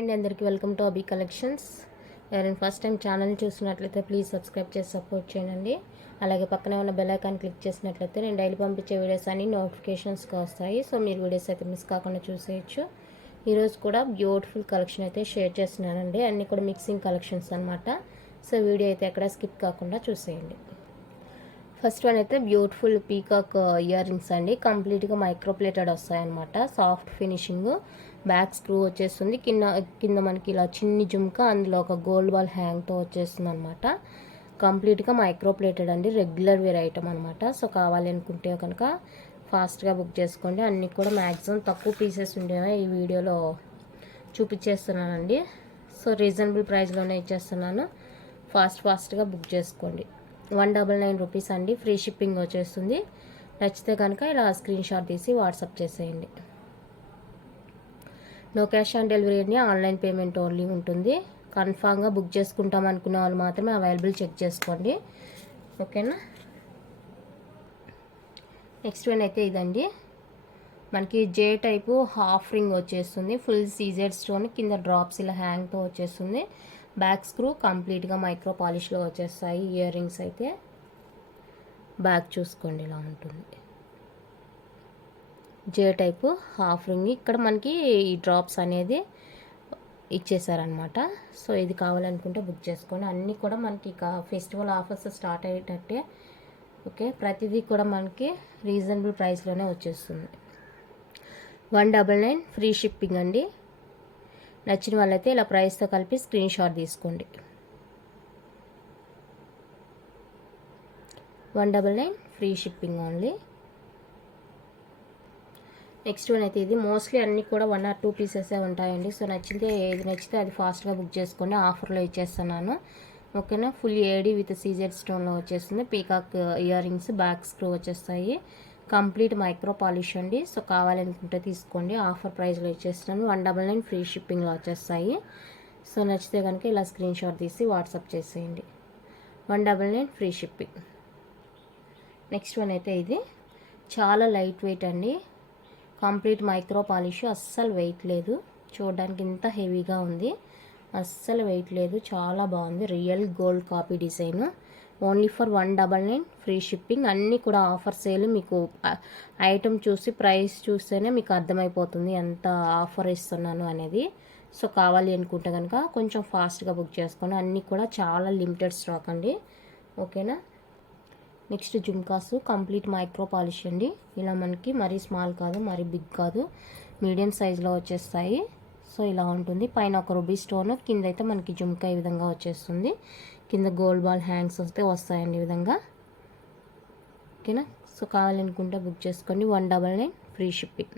And అందరికీ welcome to అబీ collections. ఎవరైనా first time channel చూసినట్లయితే ప్లీజ్ సబ్స్క్రైబ్ చేసి సపోర్ట్ చేయండి. అలాగే పక్కనే ఉన్న బెల్ ఐకాన్ క్లిక్ చేసినట్లయితే నేను డైలీ పంపించే వీడియోస్ అన్ని నోటిఫికేషన్స్గా వస్తాయి. సో మీరు వీడియోస్ అయితే మిస్ కాకుండా చూసేయచ్చు. ఈరోజు కూడా బ్యూటిఫుల్ కలెక్షన్ అయితే షేర్ చేస్తున్నానండి. అన్నీ కూడా మిక్సింగ్ కలెక్షన్స్ అనమాట. సో వీడియో అయితే ఎక్కడ స్కిప్ కాకుండా చూసేయండి. ఫస్ట్ వన్ అయితే బ్యూటిఫుల్ పీకాక్ ఇయర్ రింగ్స్ అండి. కంప్లీట్గా మైక్రోప్లేటెడ్ వస్తాయన్నమాట. సాఫ్ట్ ఫినిషింగ్, బ్యాక్ స్క్రూ వచ్చేస్తుంది. కింద మనకి ఇలా చిన్ని జుమ్కా, అందులో ఒక గోల్డ్ బాల్ హ్యాంగ్తో వచ్చేస్తుంది అనమాట. కంప్లీట్గా మైక్రోప్లేటెడ్ అండి. రెగ్యులర్ వేర్ ఐటమ్ అనమాట. సో కావాలి అనుకుంటే కనుక ఫాస్ట్గా బుక్ చేసుకోండి. అన్నీ కూడా మ్యాక్సిమం తక్కువ పీసెస్ ఉండేవా ఈ వీడియోలో చూపించేస్తున్నానండి. సో రీజనబుల్ ప్రైస్లోనే ఇచ్చేస్తున్నాను. ఫాస్ట్గా బుక్ చేసుకోండి. 199 రూపీస్ అండి. ఫ్రీ షిప్పింగ్ వచ్చేస్తుంది. నచ్చితే కనుక ఇలా స్క్రీన్ షాట్ తీసి వాట్సాప్ చేసేయండి. నో క్యాష్ ఆన్ డెలివరీ అండి. ఆన్లైన్ పేమెంట్ ఓన్లీ ఉంటుంది. కన్ఫామ్గా బుక్ చేసుకుంటాం అనుకున్న వాళ్ళు మాత్రమే అవైలబుల్ చెక్ చేసుకోండి. ఓకేనా. నెక్స్ట్ వన్ అయితే ఇదండి. మనకి జే టైపు హాఫ్ రింగ్ వచ్చేస్తుంది. ఫుల్ సీజెడ్ స్టోన్, కింద డ్రాప్స్ ఇలా హ్యాంగ్తో వచ్చేస్తుంది. బ్యాక్ స్క్రూ కంప్లీట్గా మైక్రో పాలిష్లో వచ్చేస్తాయి. ఇయర్ రింగ్స్ అయితే బ్యాక్ చూసుకోండి ఇలా ఉంటుంది. జే టైపు హాఫ్ రింగ్, ఇక్కడ మనకి ఈ డ్రాప్స్ అనేది ఇచ్చేసారనమాట. సో ఇది కావాలనుకుంటే బుక్ చేసుకోండి. అన్నీ కూడా మనకి ఇక ఫెస్టివల్ ఆఫర్స్ స్టార్ట్ అయ్యేటట్టే. ఓకే, ప్రతిదీ కూడా మనకి రీజనబుల్ ప్రైస్లోనే వచ్చేస్తుంది. 199 ఫ్రీ షిప్పింగ్ అండి. నచ్చిన వాళ్ళైతే ఇలా ప్రైస్తో కలిపి స్క్రీన్ షాట్ తీసుకోండి. 199 free shipping only. Next one అయితే ఇది మోస్ట్లీ అన్నీ కూడా 1 or 2 పీసెసే ఉంటాయండి. సో ఏది నచ్చితే అది ఫాస్ట్గా బుక్ చేసుకోండి. ఆఫర్లో ఇచ్చేస్తున్నాను. ఓకేనా. ఫుల్ ఏడీ విత్ సీజెడ్ స్టోన్లో వచ్చేస్తుంది. Peacock ear rings, back screw వచ్చేస్తాయి. కంప్లీట్ మైక్రో పాలిష్ అండి. సో కావాలనుకుంటే తీసుకోండి. ఆఫర్ ప్రైస్లో ఇచ్చేస్తున్నాను. 199 ఫ్రీ షిప్పింగ్లో వచ్చేస్తాయి. సో నచ్చితే కనుక ఇలా స్క్రీన్ షాట్ తీసి వాట్సాప్ చేసేయండి. 199 ఫ్రీ షిప్పింగ్. నెక్స్ట్ వన్ అయితే ఇది చాలా లైట్ వెయిట్ అండి. కంప్లీట్ మైక్రో పాలిష్, అస్సలు వెయిట్ లేదు. చూడడానికి ఇంత హెవీగా ఉంది, అస్సలు వెయిట్ లేదు. చాలా బాగుంది. Real gold copy design. Only for 199 free shipping. అన్నీ కూడా ఆఫర్ సేల్. మీకు ఐటమ్ చూసి ప్రైస్ చూస్తేనే మీకు అర్థమైపోతుంది ఎంత ఆఫర్ ఇస్తున్నాను అనేది. సో కావాలి అనుకుంటే కనుక కొంచెం ఫాస్ట్గా బుక్ చేసుకోండి. అన్నీ కూడా చాలా లిమిటెడ్ స్టాక్ అండి. ఓకేనా. Next jhumkas complete micro polish అండి. ఇలా మనకి మరీ స్మాల్ కాదు, మరీ బిగ్ కాదు, మీడియం సైజులో వచ్చేస్తాయి. సో ఇలా ఉంటుంది. పైన ఒక రూబీ స్టోన్, కింద అయితే మనకి జుమ్కా ఈ విధంగా వచ్చేస్తుంది. కింద గోల్డ్ బాల్ హ్యాంగ్స్ వస్తే వస్తాయండి ఈ విధంగా. ఓకేనా. సో కావాలనుకుంటే బుక్ చేసుకోండి. 199 ఫ్రీ షిప్పింగ్.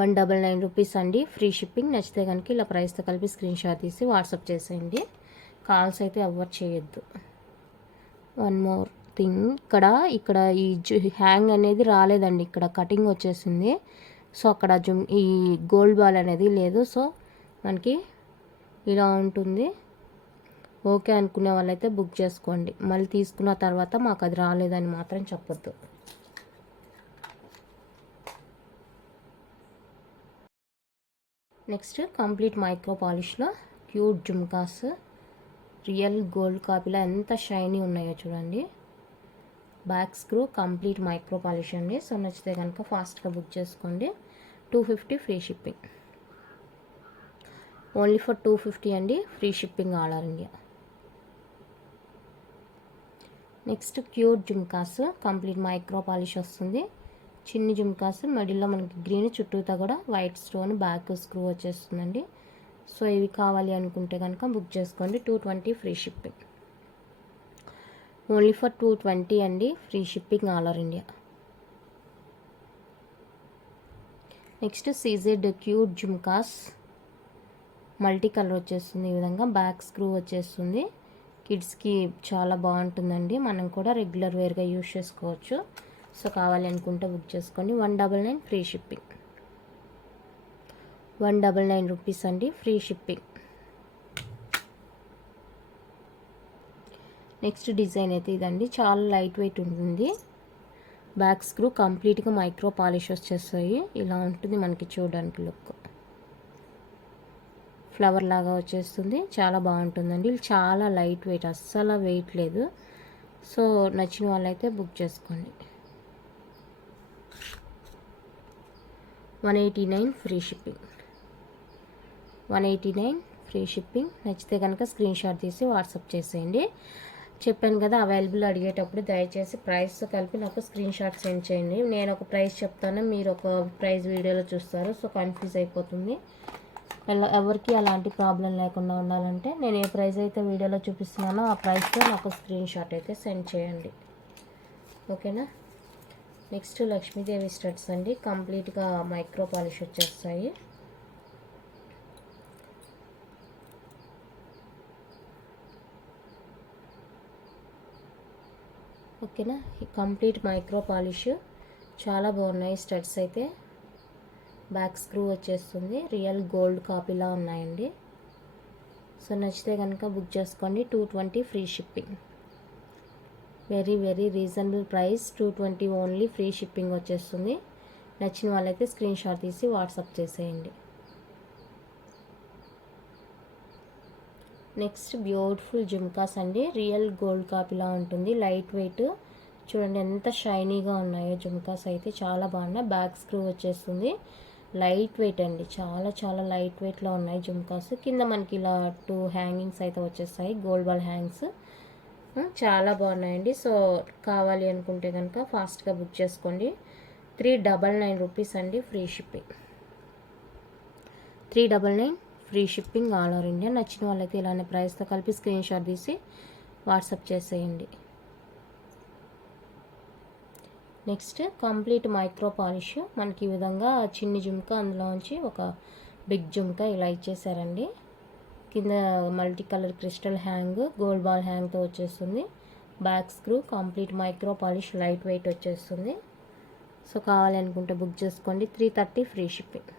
199 రూపీస్ అండి. Free shipping. నచ్చితే కనుక ఇలా ప్రైస్తో కలిపి స్క్రీన్ షాట్ తీసి వాట్సాప్ చేసేయండి. కాల్స్ అయితే ఎవరు చేయొద్దు. వన్ మోర్ థింగ్, ఇక్కడ ఈ హ్యాంగ్ అనేది రాలేదండి. ఇక్కడ కటింగ్ వచ్చేసింది. సో అక్కడ ఈ గోల్డ్ బాల్ అనేది లేదు. సో మనకి ఇలా ఉంటుంది. ఓకే అనుకునే వాళ్ళైతే బుక్ చేసుకోండి. మళ్ళీ తీసుకున్న తర్వాత మాకు అది రాలేదని మాత్రం చెప్పొద్దు. నెక్స్ట్ కంప్లీట్ మైక్రో పాలిష్లో క్యూట్ జుమ్కాస్, రియల్ గోల్డ్ కాపీలో ఎంత షైనీ ఉన్నాయో చూడండి. Back screw complete micro polish అండి. సో నచ్చితే కనుక ఫాస్ట్గా బుక్ చేసుకోండి. 250 ఫ్రీ షిప్పింగ్. ఓన్లీ ఫర్ 250 అండి. Free shipping all over India. Next cute jhumkas, complete micro polish వస్తుంది. చిన్ని జుమ్కాస్, మిడిల్లో మనకి గ్రీన్, చుట్టూతా కూడా వైట్ స్టోన్, బ్యాక్ స్క్రూ వచ్చేస్తుందండి. సో ఇవి కావాలి అనుకుంటే కనుక బుక్ చేసుకోండి. 220 ఫ్రీ షిప్పింగ్. ఓన్లీ ఫర్ 220 అండి. Free shipping all over India. Next CZ cute jhumkas, multi colour వచ్చేస్తుంది ఈ విధంగా. బ్యాక్ స్క్రూ వచ్చేస్తుంది. కిడ్స్కి చాలా బాగుంటుందండి. మనం కూడా రెగ్యులర్ వేర్గా యూజ్ చేసుకోవచ్చు. సో కావాలి అనుకుంటే బుక్ చేసుకోండి. 199 ఫ్రీ షిప్పింగ్. 199 రూపీస్ అండి. Free shipping. నెక్స్ట్ డిజైన్ అయితే ఇదండి. చాలా లైట్ వెయిట్ ఉంటుంది. బ్యాక్ స్క్రూ కంప్లీట్గా మైక్రో పాలిష్ వచ్చేస్తాయి. ఇలా ఉంటుంది మనకి చూడడానికి లుక్. ఫ్లవర్ లాగా వచ్చేస్తుంది. చాలా బాగుంటుందండి. చాలా లైట్ వెయిట్, అస్సలు వెయిట్ లేదు. సో నచ్చిన వాళ్ళైతే బుక్ చేసుకోండి. 189 ఫ్రీ షిప్పింగ్. 189 free shipping. నచ్చితే కనుక స్క్రీన్ షాట్ తీసి వాట్సాప్ చేసేయండి. చెప్పాను కదా, అవైలబుల్ అడిగేటప్పుడు దయచేసి ప్రైస్తో కలిపి నాకు స్క్రీన్ షాట్ సెండ్ చేయండి. నేను ఒక ప్రైస్ చెప్తాను, మీరు ఒక ప్రైస్ వీడియోలో చూస్తారు. సో కన్ఫ్యూజ్ అయిపోతుంది. ఎవరికి అలాంటి ప్రాబ్లం లేకుండా ఉండాలంటే నేను ఏ ప్రైస్ అయితే వీడియోలో చూపిస్తున్నానో ఆ ప్రైస్తో నాకు స్క్రీన్ షాట్ అయితే సెండ్ చేయండి. ఓకేనా. నెక్స్ట్ లక్ష్మీదేవి స్టడ్స్ అండి. కంప్లీట్గా మైక్రో పాలిష్ వచ్చేస్తాయి. ఓకేనా. కంప్లీట్ మైక్రో పాలిష్ చాలా బాగున్నాయి స్టడ్స్ అయితే. బ్యాక్ స్క్రూ వచ్చేస్తుంది. రియల్ గోల్డ్ కాపీలా ఉన్నాయండి. సో నచ్చితే కనుక బుక్ చేసుకోండి. 220 free shipping. Very very reasonable price. 220 only free shipping వచ్చేస్తుంది. నచ్చిన వాళ్ళైతే స్క్రీన్ షాట్ తీసి వాట్సాప్ చేసేయండి. నెక్స్ట్ బ్యూటిఫుల్ జుమ్కాస్ అండి. రియల్ గోల్డ్ కాపీలా ఉంటుంది. Light weight. చూడండి ఎంత షైనీగా ఉన్నాయో జుమ్కాస్ అయితే. చాలా బాగున్నాయి. బ్యాక్ స్క్రూ వచ్చేస్తుంది. లైట్ వెయిట్ అండి. చాలా చాలా లైట్ వెయిట్లో ఉన్నాయి జుమ్కాస్. కింద మనకి ఇలా 2 హ్యాంగింగ్స్ అయితే వచ్చేస్తాయి. Gold ball hangs. చాలా బాగున్నాయండి. సో కావాలి అనుకుంటే కనుక ఫాస్ట్గా బుక్ చేసుకోండి. 399 రూపీస్ అండి free shipping. 399 free shipping all over India. నచ్చిన వాళ్ళైతే ఇలానే ప్రైస్తో కలిపి స్క్రీన్ షాట్ తీసి వాట్సాప్ చేసేయండి. Next complete micro polish. మనకి ఈ విధంగా చిన్ని జుమ్కా, అందులోంచి ఒక బిగ్ జుమ్కా ఇలా ఇచ్చేసారండి. కింద multi colour crystal hang, gold ball హ్యాంగ్తో వచ్చేస్తుంది. Back screw. Complete micro polish, light weight వచ్చేస్తుంది. సో కావాలి అనుకుంటే బుక్ చేసుకోండి. 330 free shipping.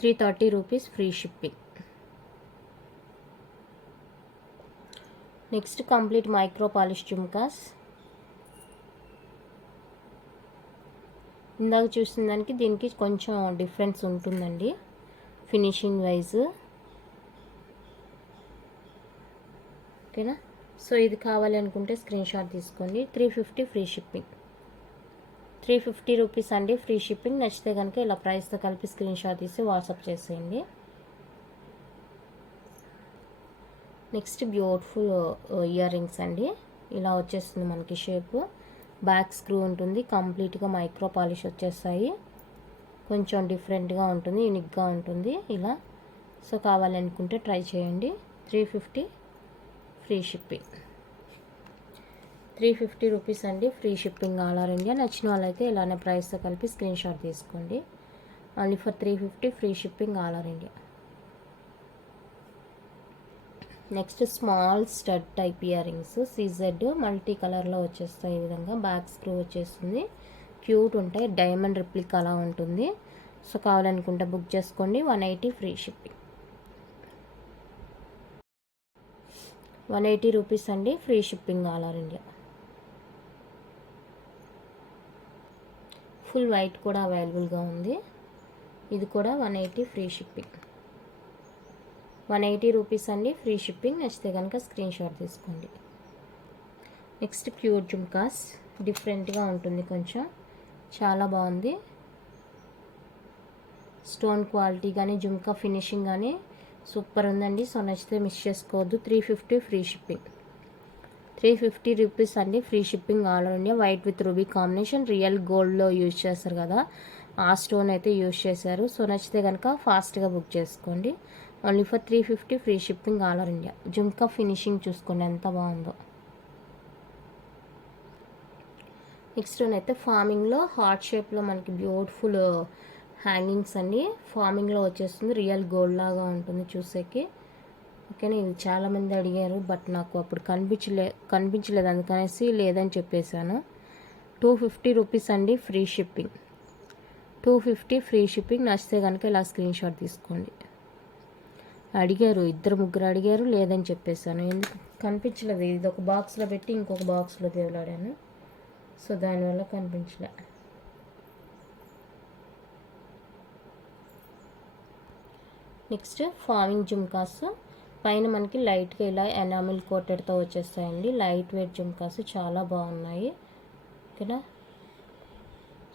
330 rupees free shipping. Next complete micro polish jhumkas. ఇందాక చూసిన దానికి దీనికి కొంచెం డిఫరెన్స్ ఉంటుందండి ఫినిషింగ్ వైజ్. ఓకేనా. సో ఇది కావాలి అనుకుంటే స్క్రీన్ షాట్ తీసుకోండి. 350 ఫ్రీ షిప్పింగ్. 350 రూపీస్ అండి ఫ్రీ షిప్పింగ్. నచ్చితే కనుక ఇలా ప్రైస్తో కలిపి స్క్రీన్ షాట్ తీసి వాట్సాప్ చేసేయండి. నెక్స్ట్ బ్యూటిఫుల్ ఇయర్ రింగ్స్ అండి. ఇలా వచ్చేస్తుంది మనకి షేపు. బ్యాక్ స్క్రూ ఉంటుంది. కంప్లీట్గా మైక్రో పాలిష్ వచ్చేస్తాయి. కొంచెం డిఫరెంట్గా ఉంటుంది, యూనిక్గా ఉంటుంది ఇలా. సో కావాలనుకుంటే ట్రై చేయండి. 350 ఫ్రీ షిప్పింగ్. 350 రూపీస్ అండి free shipping all over India. నచ్చిన వాళ్ళైతే ఇలానే ప్రైస్తో కలిపి స్క్రీన్ షాట్ తీసుకోండి. Only for 350 free shipping all over India. Next small stud type ear rings. CZ multi కలర్లో వచ్చేస్తాయి. ఈ విధంగా బ్యాక్ స్క్రూ వచ్చేస్తుంది. క్యూట్ ఉంటాయి. డైమండ్ రిప్లిక్ అలా ఉంటుంది. సో కావాలనుకుంటే బుక్ చేసుకోండి. 180 ఫ్రీ షిప్పింగ్. 180 రూపీస్ అండి free shipping all over India. Full white కూడా అవైలబుల్గా ఉంది. ఇది కూడా 180 ఫ్రీ షిప్పింగ్. 180 రూపీస్ అండి ఫ్రీ షిప్పింగ్. నచ్చితే కనుక స్క్రీన్ షాట్ తీసుకోండి. Next pure jhumkas. డిఫరెంట్గా ఉంటుంది కొంచెం. చాలా బాగుంది. స్టోన్ క్వాలిటీ కానీ జుమ్కా ఫినిషింగ్ కానీ సూపర్ ఉందండి. సో నచ్చితే మిస్ చేసుకోవద్దు. 350 ఫ్రీ షిప్పింగ్. 350 రూపీస్ అండి free shipping all over India. White with ruby combination. Real గోల్డ్లో యూజ్ చేస్తారు కదా, ఆ స్టోన్ అయితే యూజ్ చేశారు. సో నచ్చితే కనుక ఫాస్ట్గా బుక్ చేసుకోండి. Only for 350 free shipping all over India. Jhumka finishing చూసుకోండి ఎంత బాగుందో. నెక్స్ట్ అయితే ఫార్మింగ్లో హార్ట్ షేప్లో మనకి బ్యూటిఫుల్ హ్యాంగింగ్స్ అండి. ఫార్మింగ్లో వచ్చేస్తుంది. రియల్ గోల్డ్ లాగా ఉంటుంది చూసేకి. ఓకేనా. ఇది చాలామంది అడిగారు, బట్ నాకు అప్పుడు కనిపించలేదు అందుకనేసి లేదని చెప్పేశాను. 250 రూపీస్ అండి ఫ్రీ షిప్పింగ్. 250 free shipping. నచ్చితే కనుక ఇలా స్క్రీన్ షాట్ తీసుకోండి. అడిగారు, 2-3 అడిగారు, లేదని చెప్పేశాను. ఎందుకు కనిపించలేదు. ఇది ఒక బాక్స్లో పెట్టి ఇంకొక బాక్స్లో దేవులాడాను. సో దానివల్ల కనిపించలే. నెక్స్ట్ ఫావింగ్ జుమ్కాస్ పైన మనకి లైట్గా ఇలా ఎనామిల్ కోటెడ్తో వచ్చేస్తాయండి. లైట్ వెయిట్ జుమ్కాస్ చాలా బాగున్నాయి. ఓకేనా,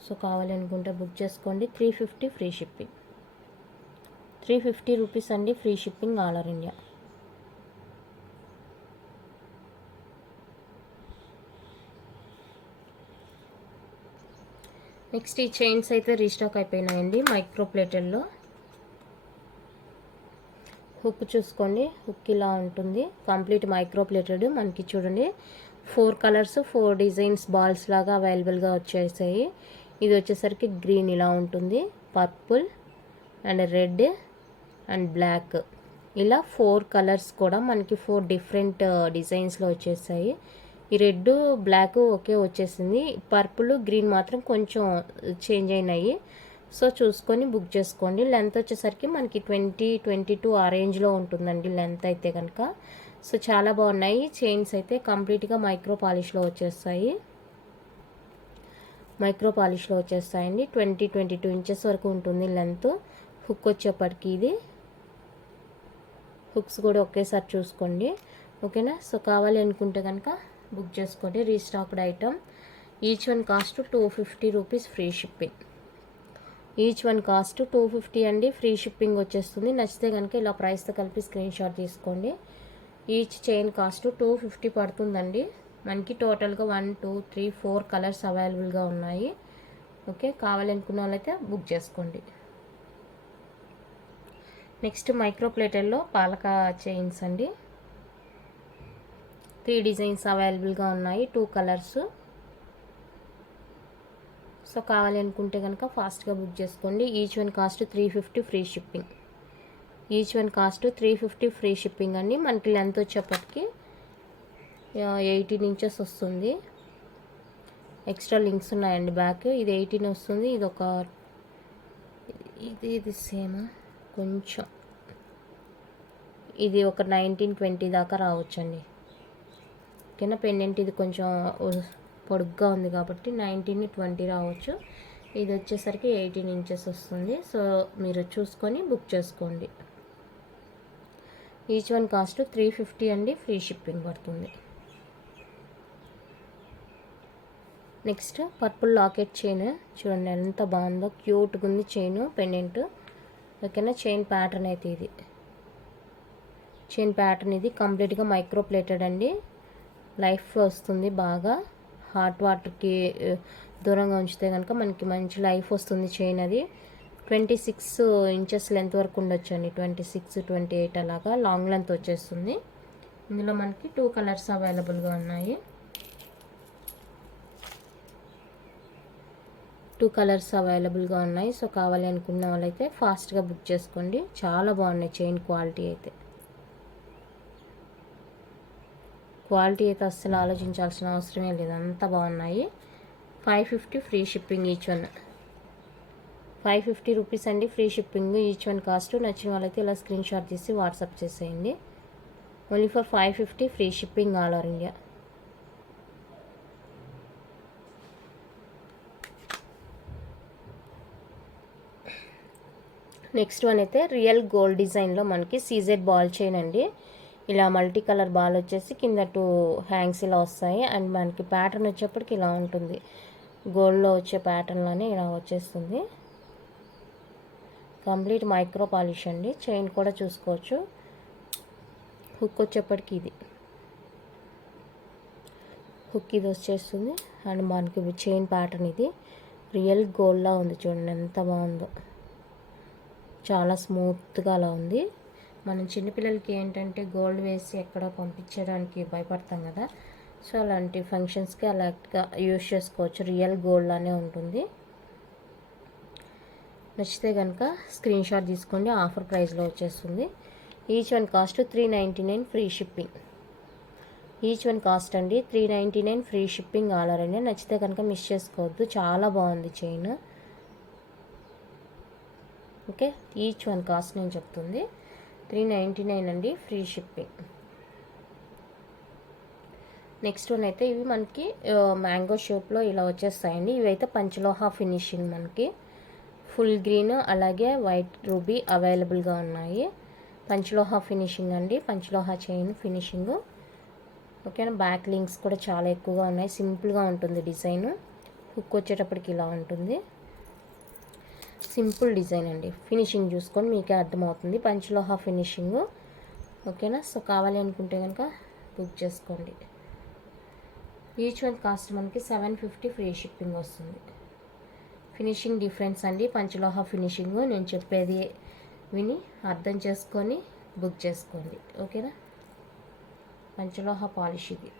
సో కావాలనుకుంటే బుక్ చేసుకోండి. 350 ఫ్రీ షిప్పింగ్. 350 రూపీస్ అండి, free shipping all over India. Next ఈ చైన్స్ అయితే రీస్టాక్ అయిపోయినాయండి. మైక్రో ప్లేటెల్లో హుక్ చూసుకోండి. హుక్ ఇలా ఉంటుంది, కంప్లీట్ మైక్రో ప్లేటెడ్. మనకి చూడండి 4 కలర్స్ 4 డిజైన్స్ బాల్స్ లాగా అవైలబుల్గా వచ్చేసాయి. ఇది వచ్చేసరికి గ్రీన్ ఇలా ఉంటుంది, purple and red and black, ఇలా 4 కలర్స్ కూడా మనకి 4 డిఫరెంట్ డిజైన్స్లో వచ్చేసాయి. ఈ రెడ్ బ్లాక్ ఓకే వచ్చేసింది, పర్పుల్ గ్రీన్ మాత్రం కొంచెం చేంజ్ అయినాయి. సో చూసుకొని బుక్ చేసుకోండి. లెంత్ వచ్చేసరికి మనకి 20-22 ఆ రేంజ్లో ఉంటుందండి లెంత్ అయితే కనుక. సో చాలా బాగున్నాయి. చైన్స్ అయితే కంప్లీట్గా మైక్రో పాలిష్లో వచ్చేస్తాయి. మైక్రో పాలిష్లో వచ్చేస్తాయండి. 20-22 ఇంచెస్ వరకు ఉంటుంది లెంత్. హుక్ వచ్చేప్పటికి ఇది హుక్స్ కూడా ఒకేసారి చూసుకోండి. ఓకేనా, సో కావాలి అనుకుంటే కనుక బుక్ చేసుకోండి. Restocked item. Each one cost 250 rupees, free shipping. Each one cost 250 అండి, ఫ్రీ షిప్పింగ్ వచ్చేస్తుంది. నచ్చితే కనుక ఇలా ప్రైస్తో కలిపి స్క్రీన్ షాట్ తీసుకోండి. ఈచ్ చైన్ కాస్ట్ 250 పడుతుందండి. మనకి టోటల్గా 1 2 3 4 కలర్స్ అవైలబుల్గా ఉన్నాయి. ఓకే, కావాలనుకున్న వాళ్ళైతే బుక్ చేసుకోండి. నెక్స్ట్ మైక్రో ప్లేటర్లో పాలక చైన్స్ అండి. 3 డిజైన్స్ అవైలబుల్గా ఉన్నాయి, 2 కలర్స్. సో కావాలి అనుకుంటే కనుక ఫాస్ట్గా బుక్ చేసుకోండి. Each one cost 350 free shipping. Each one cost 350 free shipping అండి. మనకి లెంత్ వచ్చేప్పటికి 18 ఇంచెస్ వస్తుంది. ఎక్స్ట్రా లింక్స్ ఉన్నాయండి బ్యాక్. ఇది 18 వస్తుంది, ఇది ఒక ఇది సేమ్ కొంచెం, ఇది ఒక 19-20 దాకా రావచ్చండి. ఓకేనా, పెండెంట్ ఇది కొంచెం పొడుగ్గా ఉంది కాబట్టి 19-20 రావచ్చు. ఇది వచ్చేసరికి 18 ఇంచెస్ వస్తుంది. సో మీరు చూసుకొని బుక్ చేసుకోండి. ఈచ్ వన్ కాస్ట్ 350 అండి, ఫ్రీ షిప్పింగ్ పడుతుంది. నెక్స్ట్ పర్పుల్ లాకెట్ చైన్ చూడండి ఎంత బాగుందో, క్యూట్గా ఉంది చైన్ పెండెంట్. ఓకేనా, చైన్ ప్యాటర్న్ అయితే ఇది. చైన్ ప్యాటర్న్ ఇది కంప్లీట్గా మైక్రో ప్లేటెడ్ అండి. లైఫ్ వస్తుంది బాగా. హాట్ వాటర్కి దూరంగా ఉంచితే కనుక మనకి మంచి లైఫ్ వస్తుంది చైన్. అది 26 ఇంచెస్ లెంత్ వరకు ఉండొచ్చు అండి, 26-28 అలాగా లాంగ్ లెంత్ వచ్చేస్తుంది. ఇందులో మనకి 2 కలర్స్ అవైలబుల్గా ఉన్నాయి. 2 కలర్స్ అవైలబుల్గా ఉన్నాయి. సో కావాలి అనుకున్న వాళ్ళైతే ఫాస్ట్గా బుక్ చేసుకోండి. చాలా బాగున్నాయి చైన్ క్వాలిటీ అయితే. క్వాలిటీ అయితే అస్సలు ఆలోచించాల్సిన అవసరమే లేదు, అంత బాగున్నాయి. 550 free shipping each one. 550 rupees అండి, free shipping each one cost. నచ్చిన వాళ్ళైతే ఇలా స్క్రీన్ షాట్ తీసి వాట్సాప్ చేసేయండి. Only for 550 free shipping all over India. Next one అయితే రియల్ గోల్డ్ డిజైన్లో మనకి సీజెడ్ బాల్ చైన్ అండి. ఇలా మల్టీ కలర్ బాల్ వచ్చేసి కింద 2 హ్యాంగ్స్ ఇలా వస్తాయి. అండ్ మనకి ప్యాటర్న్ వచ్చేప్పటికి ఇలా ఉంటుంది, గోల్డ్లో వచ్చే ప్యాటర్న్లోనే ఇలా వచ్చేస్తుంది. కంప్లీట్ మైక్రో పాలిష్ అండి. చైన్ కూడా చూసుకోవచ్చు. హుక్ వచ్చేప్పటికి ఇది హుక్ ఇది వచ్చేస్తుంది. అండ్ మనకి చైన్ ప్యాటర్న్ ఇది రియల్ గోల్డ్లా ఉంది. చూడండి ఎంత బాగుందో, చాలా స్మూత్గా అలా ఉంది. మనం చిన్నపిల్లలకి ఏంటంటే గోల్డ్ వేసి ఎక్కడ పంపించడానికి భయపడతాం కదా, సో అలాంటి ఫంక్షన్స్కి అలాగా యూజ్ చేసుకోవచ్చు. రియల్ గోల్డ్ లానే ఉంటుంది. నచ్చితే కనుక స్క్రీన్ షాట్ తీసుకోండి, ఆఫర్ ప్రైస్లో వచ్చేస్తుంది. Each one cost 399 free shipping. Each one cost అండి 399 free shipping all over India. నచ్చితే కనుక మిస్ చేసుకోవద్దు, చాలా బాగుంది chain. Okay, each one cost నేను చెప్తుంది 399 అండి, ఫ్రీ షిప్పింగ్. నెక్స్ట్ వన్ అయితే ఇవి మనకి మ్యాంగో షేప్లో ఇలా వచ్చేస్తాయండి. ఇవైతే పంచలోహ ఫినిషింగ్ మనకి ఫుల్ గ్రీన్ అలాగే వైట్ రూబీ అవైలబుల్గా ఉన్నాయి. పంచలోహ ఫినిషింగ్ అండి, పంచలోహ చైన్ ఫినిషింగ్. ఓకేనా. బ్యాక్ లింక్స్ కూడా చాలా ఎక్కువగా ఉన్నాయి. సింపుల్గా ఉంటుంది డిజైన్. హుక్ వచ్చేటప్పటికి ఇలా ఉంటుంది. సింపుల్ డిజైన్ అండి. ఫినిషింగ్ చూసుకొని మీకే అర్థమవుతుంది. పంచలోహ ఫినిషింగ్. ఓకేనా. సో కావాలి అనుకుంటే కనుక బుక్ చేసుకోండి. ఈచ్ వన్ కాస్ట్ మనకి 750 ఫ్రీ షిప్పింగ్ వస్తుంది. ఫినిషింగ్ డిఫరెన్స్ అండి. పంచలోహ ఫినిషింగ్. నేను చెప్పేది విని అర్థం చేసుకొని బుక్ చేసుకోండి. ఓకేనా. పంచలోహ పాలిష్ ఇది.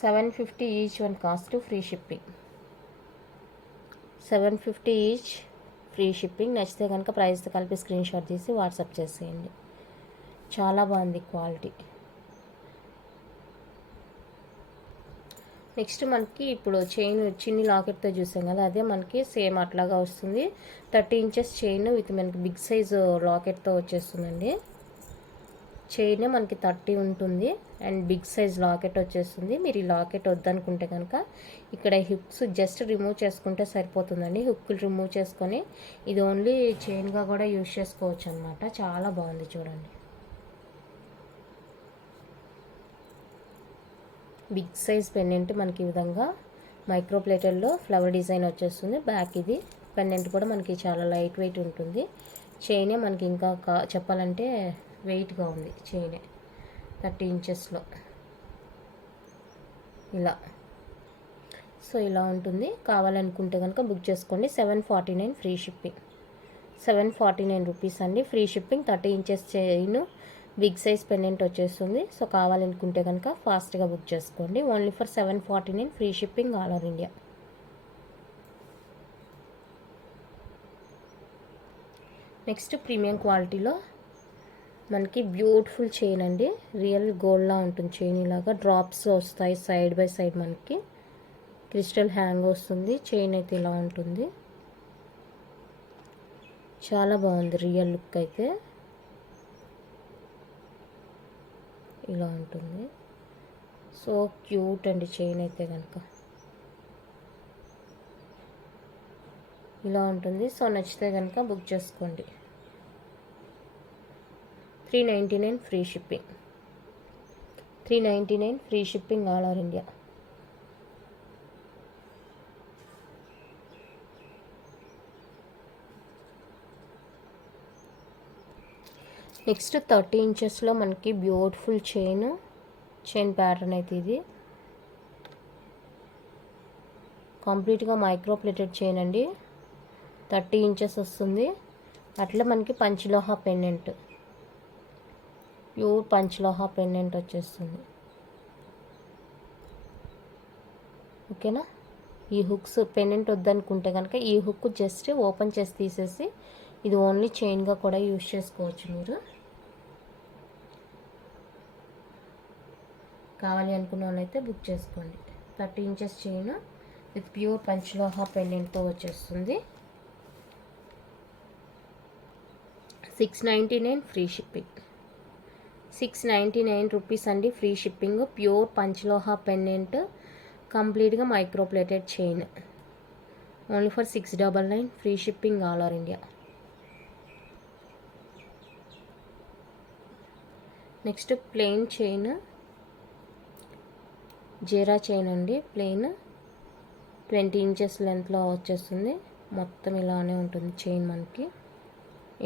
750 each one cost, free shipping. 750 each, free shipping. నచ్చితే కనుక ప్రైస్తో కలిపి స్క్రీన్ షాట్ తీసి వాట్సాప్ చేసేయండి. చాలా బాగుంది క్వాలిటీ. నెక్స్ట్ మనకి ఇప్పుడు చైన్ చిన్ని లాకెట్తో చూసాం కదా, అదే మనకి సేమ్ అట్లాగా వస్తుంది. 30 ఇంచెస్ చైన్ విత్ మనకి బిగ్ సైజు లాకెట్తో వచ్చేస్తుందండి. చైన్ మనకి 30 ఉంటుంది అండ్ బిగ్ సైజ్ లాకెట్ వచ్చేస్తుంది. మీరు ఈ లాకెట్ వద్దనుకుంటే కనుక ఇక్కడ హుక్స్ జస్ట్ రిమూవ్ చేసుకుంటే సరిపోతుందండి. హుక్లు రిమూవ్ చేసుకొని ఇది ఓన్లీ చైన్గా కూడా యూజ్ చేసుకోవచ్చు అనమాట. చాలా బాగుంది చూడండి. బిగ్ సైజ్ పెండెంట్ మనకి ఈ విధంగా మైక్రో ప్లేటెడ్లో ఫ్లవర్ డిజైన్ వచ్చేస్తుంది. బ్యాక్ ఇది పెండెంట్ కూడా మనకి చాలా లైట్ వెయిట్ ఉంటుంది. చైనే మనకి ఇంకా చెప్పాలంటే వెయిట్గా ఉంది. చైనే 30 ఇంచెస్లో ఇలా. సో ఇలా ఉంటుంది. కావాలనుకుంటే కనుక బుక్ చేసుకోండి. 749 ఫ్రీ షిప్పింగ్. 749 రూపీస్ అండి, free shipping. 30 inches chain, big size pendant వచ్చేస్తుంది. సో కావాలనుకుంటే కనుక ఫాస్ట్గా బుక్ చేసుకోండి. Only for 749 free shipping all over India. Next premium క్వాలిటీలో మనకి బ్యూటిఫుల్ చైన్ అండి. రియల్ గోల్డ్లా ఉంటుంది చైన్. ఇలాగా డ్రాప్స్ వస్తాయి సైడ్ బై సైడ్. మనకి క్రిస్టల్ హ్యాంగ్ వస్తుంది. చైన్ అయితే ఇలా ఉంటుంది. చాలా బాగుంది రియల్ లుక్ అయితే. ఇలా ఉంటుంది. సో క్యూట్ అండి చైన్ అయితే కనుక ఇలా ఉంటుంది. సో నచ్చితే కనుక బుక్ చేసుకోండి. 399 free shipping. 399 free shipping all over India. Next 30 ఇంచెస్లో మనకి బ్యూటిఫుల్ చైన్ ప్యాటర్న్ అయితే ఇది. కంప్లీట్గా మైక్రో ప్లేటెడ్ చైన్ అండి. 30 ఇంచెస్ వస్తుంది. అట్లా మనకి పంచలోహ పెండెంట్, ప్యూర్ పంచలోహ పెండెంట్ వచ్చేస్తుంది. ఓకేనా. ఈ హుక్స్ పెండెంట్ వద్దనుకుంటే కనుక ఈ హుక్ జస్ట్ ఓపెన్ చేసి తీసేసి ఇది ఓన్లీ చైన్గా కూడా యూజ్ చేసుకోవచ్చు మీరు. కావాలి అనుకున్న వాళ్ళైతే బుక్ చేసుకోండి. 30 ఇంచెస్ చైన్ విత్ ప్యూర్ పంచలోహ పెండెంట్తో వచ్చేస్తుంది. 699 ఫ్రీ షిప్పింగ్. 699 రూపీస్ అండి, ఫ్రీ షిప్పింగ్. ప్యూర్ పంచలోహ పెండెంట్, కంప్లీట్గా micro plated chain. Only for 699 free shipping all over India. Next plain chain, jeera chain అండి. ప్లెయిన్ 20 ఇంచెస్ లెంత్లో వచ్చేస్తుంది. మొత్తం ఇలానే ఉంటుంది చైన్. మనకి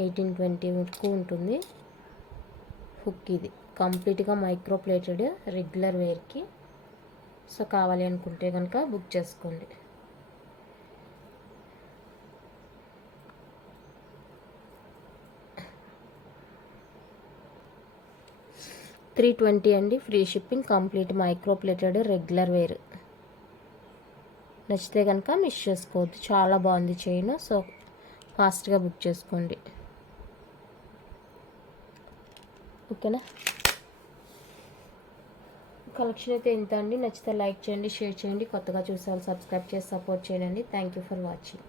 18-20 వరకు ఉంటుంది. హుక్ ఇది కంప్లీట్గా మైక్రో ప్లేటెడ్ రెగ్యులర్ వేర్కి. సో కావాలి అనుకుంటే కనుక బుక్ చేసుకోండి. $320 అండి, free shipping. Complete micro plated regular wear. నచ్చితే కనుక మిస్ చేసుకోవద్దు. చాలా బాగుంది చైన్. సో ఫాస్ట్గా బుక్ చేసుకోండి. ఓకేనా. కలెక్షన్ అయితే ఇంత అండి. నచ్చితే లైక్ చేయండి, షేర్ చేయండి. కొత్తగా చూసే వాళ్ళు సబ్స్క్రైబ్ చేసి సపోర్ట్ చేయండి. Thank you for watching.